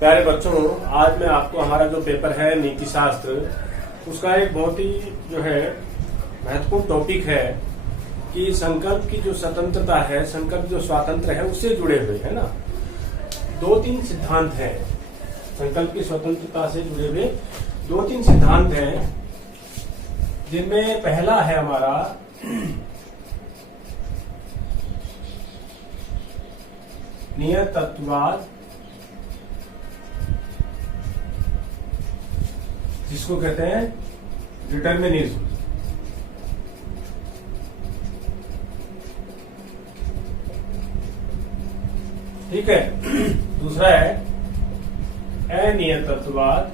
प्यारे बच्चों, आज मैं आपको हमारा जो पेपर है नीति शास्त्र, उसका एक बहुत ही जो है महत्वपूर्ण टॉपिक है कि संकल्प की जो स्वतंत्रता है, संकल्प जो स्वातंत्र है, उससे जुड़े हुए है ना। 2-3 सिद्धांत हैं संकल्प की स्वतंत्रता से जुड़े हुए। 2-3 सिद्धांत हैं, जिनमें पहला है हमारा नियतत्ववाद, जिसको कहते हैं डिटर्मिनिज्म। ठीक है। दूसरा है अनियतत्ववाद,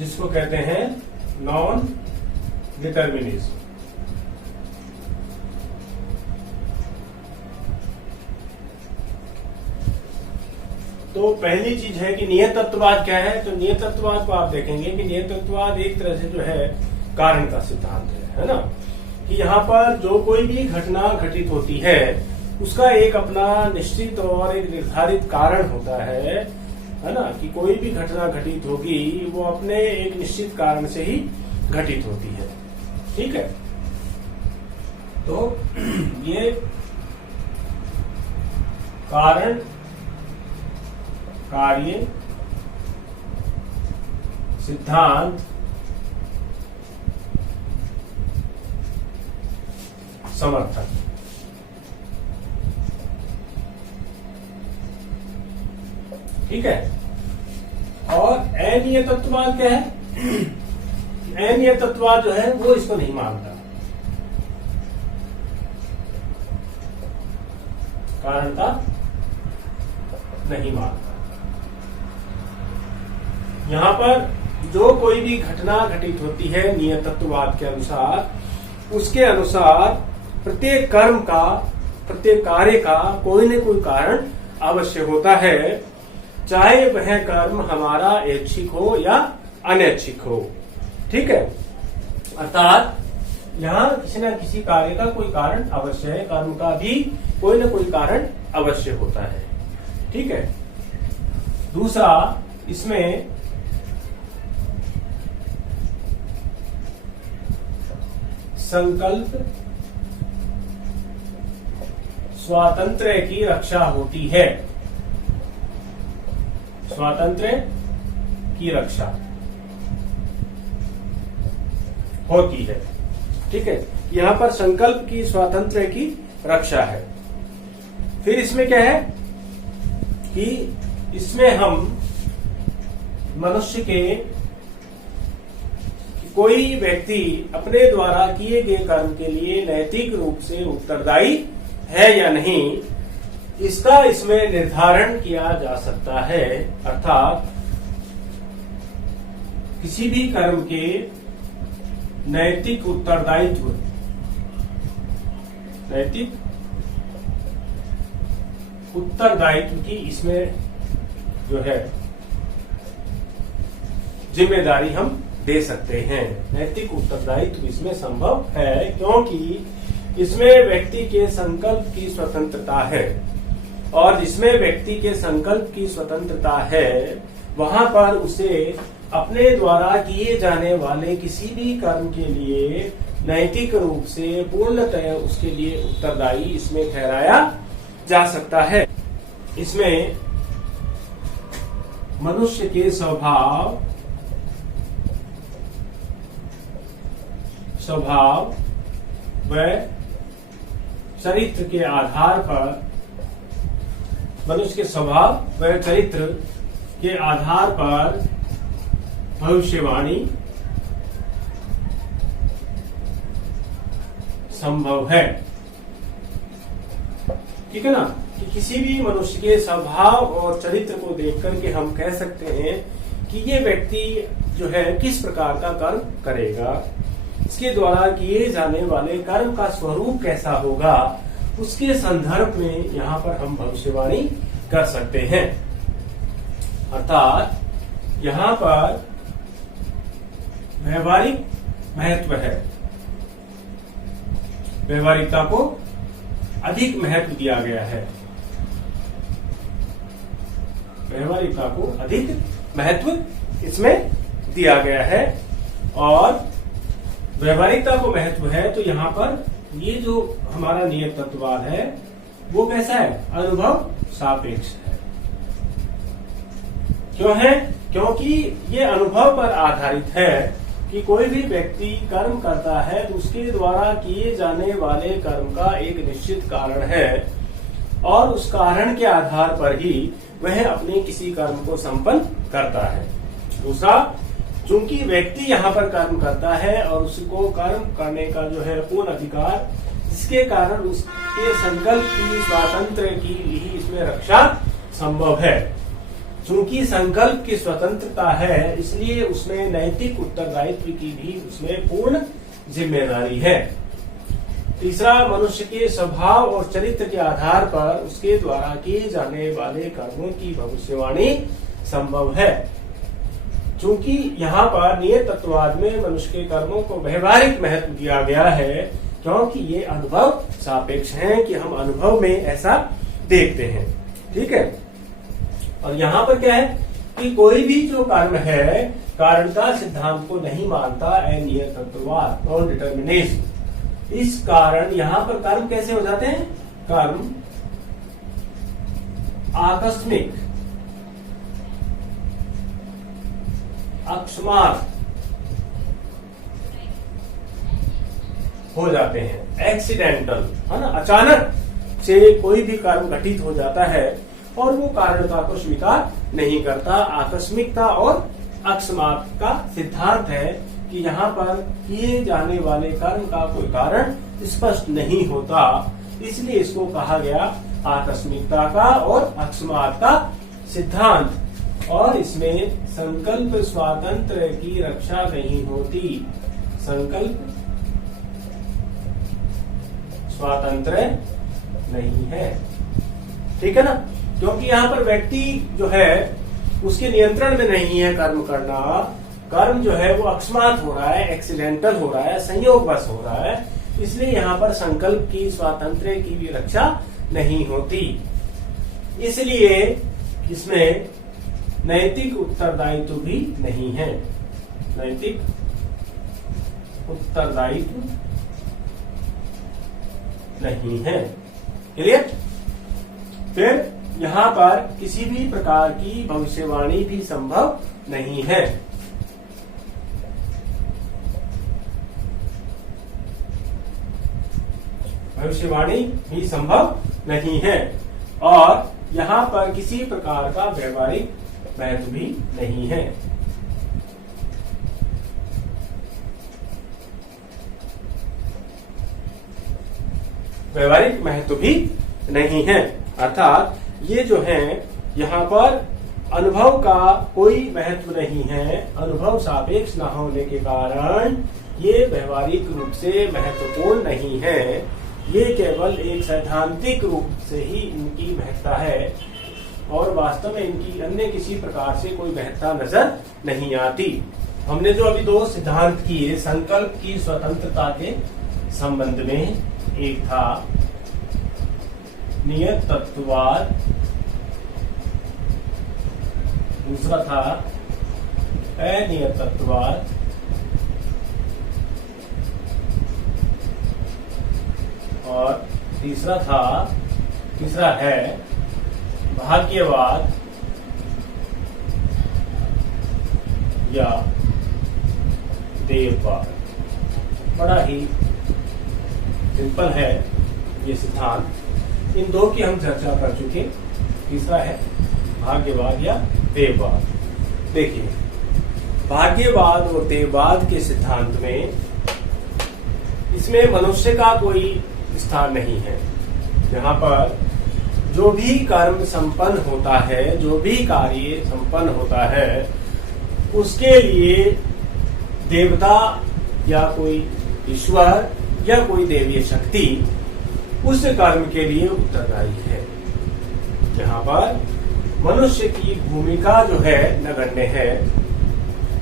जिसको कहते हैं नॉन डिटर्मिनिज्म। तो पहली चीज है कि नियतत्ववाद क्या है। तो नियतत्ववाद को आप देखेंगे कि नियतत्ववाद एक तरह से जो है कारण का सिद्धांत है ना, कि यहाँ पर जो कोई भी घटना घटित होती है उसका एक अपना निश्चित और एक निर्धारित कारण होता है ना, कि कोई भी घटना घटित होगी वो अपने एक निश्चित कारण से ही घटित होती है। ठीक है। तो ये कारण कार्य सिद्धांत समर्थन। ठीक है। और अनियतत्ववाद क्या है? अनियतत्ववाद जो है वो इसको नहीं मानता, कारणता नहीं मानता। यहां पर जो कोई भी घटना घटित होती है नियतत्ववाद के अनुसार, उसके अनुसार प्रत्येक कर्म का, प्रत्येक कार्य का कोई न कोई कारण अवश्य होता है, चाहे वह कर्म हमारा ऐच्छिक हो या अनैच्छिक हो। ठीक है। अर्थात यहाँ किसी न किसी कार्य का कोई कारण अवश्य है, कर्म का भी कोई न कोई कारण अवश्य होता है। ठीक है। दूसरा, इसमें संकल्प स्वातंत्र्य की रक्षा होती है। स्वातंत्र्य की रक्षा होती है। ठीक है। यहां पर संकल्प की स्वातंत्र्य की रक्षा है। फिर इसमें क्या है कि इसमें हम मनुष्य के कोई व्यक्ति अपने द्वारा किए गए कर्म के लिए नैतिक रूप से उत्तरदायी है या नहीं, इसका इसमें निर्धारण किया जा सकता है। अर्थात किसी भी कर्म के नैतिक उत्तरदायित्व, नैतिक उत्तरदायित्व की इसमें जो है जिम्मेदारी हम दे सकते हैं। नैतिक उत्तरदायित्व इसमें संभव है, क्योंकि इसमें व्यक्ति के संकल्प की स्वतंत्रता है, और जिसमें व्यक्ति के संकल्प की स्वतंत्रता है वहां पर उसे अपने द्वारा किए जाने वाले किसी भी कर्म के लिए नैतिक रूप से पूर्णतः उसके लिए उत्तरदायी इसमें ठहराया जा सकता है। इसमें मनुष्य के स्वभाव व चरित्र के आधार पर, मनुष्य के स्वभाव व चरित्र के आधार पर भविष्यवाणी संभव है। ठीक है ना, कि किसी भी मनुष्य के स्वभाव और चरित्र को देख करके हम कह सकते हैं कि ये व्यक्ति जो है किस प्रकार का कर्म करेगा, इसके द्वारा किए जाने वाले कर्म का स्वरूप कैसा होगा, उसके संदर्भ में यहाँ पर हम भविष्यवाणी कर सकते हैं। अर्थात यहाँ पर व्यवहारिक महत्व है। व्यवहारिकता को अधिक महत्व दिया गया है। व्यवहारिकता को अधिक महत्व इसमें दिया गया है। और व्यवहारिकता को महत्व है तो यहाँ पर ये जो हमारा नियत तत्ववाद है वो कैसा है? अनुभव सापेक्ष है। क्यों है? क्योंकि ये अनुभव पर आधारित है कि कोई भी व्यक्ति कर्म करता है तो उसके द्वारा किए जाने वाले कर्म का एक निश्चित कारण है और उस कारण के आधार पर ही वह अपने किसी कर्म को संपन्न करता है। दूसरा, चूंकि व्यक्ति यहाँ पर कर्म करता है और उसको कर्म करने का जो है पूर्ण अधिकार, जिसके कारण उसके संकल्प की स्वातंत्र की ही इसमें रक्षा संभव है। चूंकि संकल्प की स्वतंत्रता है इसलिए उसमें नैतिक उत्तरदायित्व की भी उसमें पूर्ण जिम्मेदारी है। तीसरा, मनुष्य के स्वभाव और चरित्र के आधार पर उसके द्वारा किए जाने वाले कर्मों की भविष्यवाणी संभव है। चूंकि यहाँ पर नियत तत्ववाद में मनुष्य के कर्मों को व्यवहारिक महत्व दिया गया है क्योंकि ये अनुभव सापेक्ष हैं कि हम अनुभव में ऐसा देखते हैं। ठीक है। और यहाँ पर क्या है कि कोई भी जो कर्म है कारणता सिद्धांत को नहीं मानता, अनियत तत्ववाद, नॉन डिटर्मिनिज्म। इस कारण यहाँ पर कर्म कैसे हो जाते हैं? कर्म आकस्मिक, अकस्मात हो जाते हैं, एक्सीडेंटल, है ना। अचानक से कोई भी कर्म घटित हो जाता है और वो कारणता को स्वीकार नहीं करता। आकस्मिकता और अकस्मात का सिद्धांत है कि यहाँ पर किए जाने वाले कर्म का कोई कारण स्पष्ट नहीं होता, इसलिए इसको कहा गया आकस्मिकता का और अकस्मात का सिद्धांत। और इसमें संकल्प स्वातंत्र की रक्षा नहीं होती। संकल्प स्वातंत्र नहीं है। ठीक है ना। क्योंकि यहाँ पर व्यक्ति जो है उसके नियंत्रण में नहीं है कर्म करना। कर्म जो है वो अकस्मात हो रहा है, एक्सीडेंटल हो रहा है, संयोगवश हो रहा है, इसलिए यहाँ पर संकल्प की स्वातंत्र की भी रक्षा नहीं होती। इसलिए इसमें नैतिक उत्तरदायित्व भी नहीं है। नैतिक उत्तरदायित्व नहीं है। क्लियर। फिर यहाँ पर किसी भी प्रकार की भविष्यवाणी भी संभव नहीं है। भविष्यवाणी भी संभव नहीं है और यहाँ पर किसी प्रकार का व्यवहारिक महत्व भी नहीं है। व्यवहारिक महत्व भी नहीं है, अर्थात ये जो है यहाँ पर अनुभव का कोई महत्व नहीं है। अनुभव सापेक्ष न होने के कारण ये व्यवहारिक रूप से महत्वपूर्ण नहीं है। ये केवल एक सैद्धांतिक रूप से ही इनकी महत्ता है और वास्तव में इनकी अन्य किसी प्रकार से कोई महत्ता नजर नहीं आती। हमने जो अभी दो सिद्धांत किए संकल्प की स्वतंत्रता के संबंध में, एक था नियत तत्ववाद, दूसरा था अनियत तत्ववाद, और तीसरा है भाग्यवाद या देववाद। बड़ा ही सिंपल है ये सिद्धांत। इन दो की हम चर्चा कर चुके। तीसरा है भाग्यवाद या देववाद। देखिए, भाग्यवाद और देववाद के सिद्धांत में इसमें मनुष्य का कोई स्थान नहीं है। यहाँ पर जो भी कर्म संपन्न होता है, जो भी कार्य संपन्न होता है, उसके लिए देवता या कोई ईश्वर या कोई देवीय शक्ति उस कर्म के लिए उत्तरदायी है। यहाँ पर मनुष्य की भूमिका जो है नगण्य है।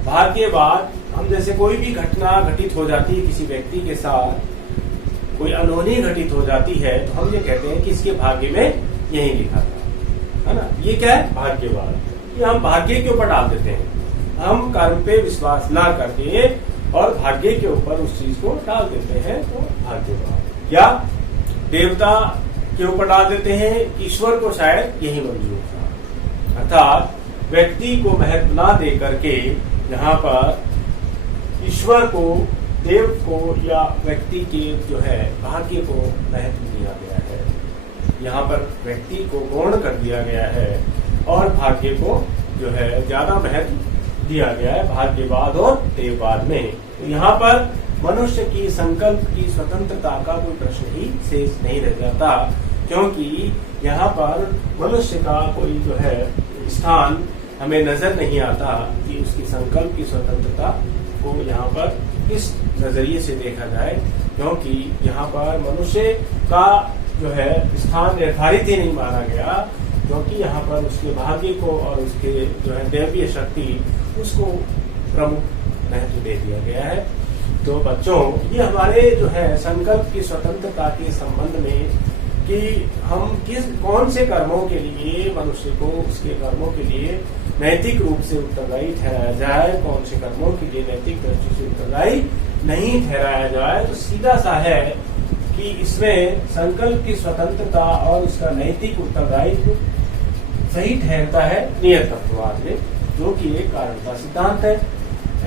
भाग्यवाद, हम जैसे कोई भी घटना घटित हो जाती है किसी व्यक्ति के साथ, कोई अनहोनी घटित हो जाती है तो हम ये कहते हैं कि इसके भाग्य में यही लिखा था, है ना। ये क्या है? भाग्यवाद। ये हम भाग्य के ऊपर डाल देते हैं, हम कर्म पे विश्वास ना करके और भाग्य के ऊपर उस चीज को डाल देते हैं, तो भाग्यवाद। या देवता के ऊपर डाल देते हैं, ईश्वर को शायद यही मंजूर था। अर्थात व्यक्ति को महत्व ना दे करके यहाँ पर ईश्वर को, देव को या व्यक्ति के जो है भाग्य को महत्व दिया गया है। यहाँ पर व्यक्ति को गौण कर दिया गया है और भाग्य को जो है ज्यादा महत्व दिया गया है भाग्यवाद और देववाद में। तो यहाँ पर मनुष्य की संकल्प की स्वतंत्रता का कोई प्रश्न ही शेष नहीं रह जाता, क्योंकि यहाँ पर मनुष्य का कोई जो है स्थान हमें नजर नहीं आता कि उसकी संकल्प की स्वतंत्रता को यहाँ पर किस नजरिए से देखा जाए, क्योंकि यहाँ पर मनुष्य का जो है स्थान निर्धारित ही नहीं माना गया, क्योंकि यहाँ पर उसके भाग्य को और उसके जो है दैवीय शक्ति उसको प्रमुख महत्व दे दिया गया है। तो बच्चों, ये हमारे जो है संकल्प की स्वतंत्रता के संबंध में कि हम कौन से कर्मों के लिए मनुष्य को उसके कर्मों के लिए नैतिक रूप से उत्तरदायी ठहराया जाए, कौन से कर्मों के लिए नैतिक दृष्टि से उत्तरदायी नहीं ठहराया जाए, तो सीधा सा है कि इसमें संकल्प की स्वतंत्रता और उसका नैतिक उत्तरदायित्व सही ठहरता है नियत तत्ववाद में, जो कि एक कारणता सिद्धांत है।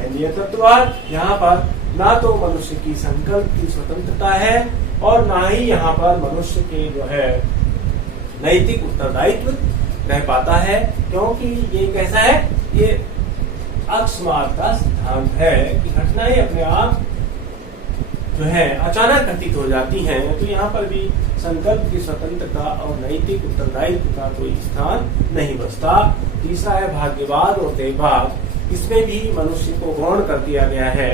नियत तत्ववाद यहाँ पर ना तो मनुष्य की संकल्प की स्वतंत्रता है और ना ही यहाँ पर मनुष्य के जो है नैतिक उत्तरदायित्व रह पाता है, क्योंकि ये कैसा है, ये अकस्मात का सिद्धांत है कि घटनाएं अपने आप जो है अचानक घटित हो जाती हैं। तो यहाँ पर भी संकल्प की स्वतंत्रता और नैतिक उत्तरदायित्व का कोई स्थान नहीं बचता। तीसरा है भाग्यवाद और देववाद। इसमें भी मनुष्य को गौण कर दिया गया है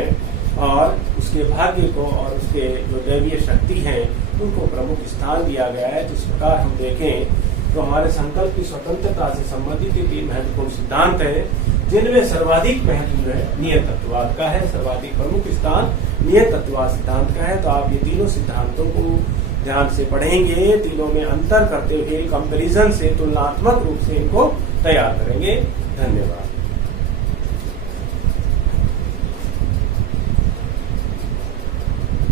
और उसके भाग्य को और उसके जो दैवीय शक्ति है उनको प्रमुख स्थान दिया गया है। तो इस प्रकार हम देखें तो हमारे संकल्प की स्वतंत्रता से संबंधित ये तीन महत्वपूर्ण सिद्धांत है, जिनमें सर्वाधिक महत्व जो है नियत तत्ववाद का है, सर्वाधिक प्रमुख स्थान नियत तत्ववाद सिद्धांत का है। तो आप ये तीनों सिद्धांतों को ध्यान से पढ़ेंगे, तीनों में अंतर करते हुए कंपैरिजन से तुलनात्मक रूप से इनको तैयार करेंगे। धन्यवाद।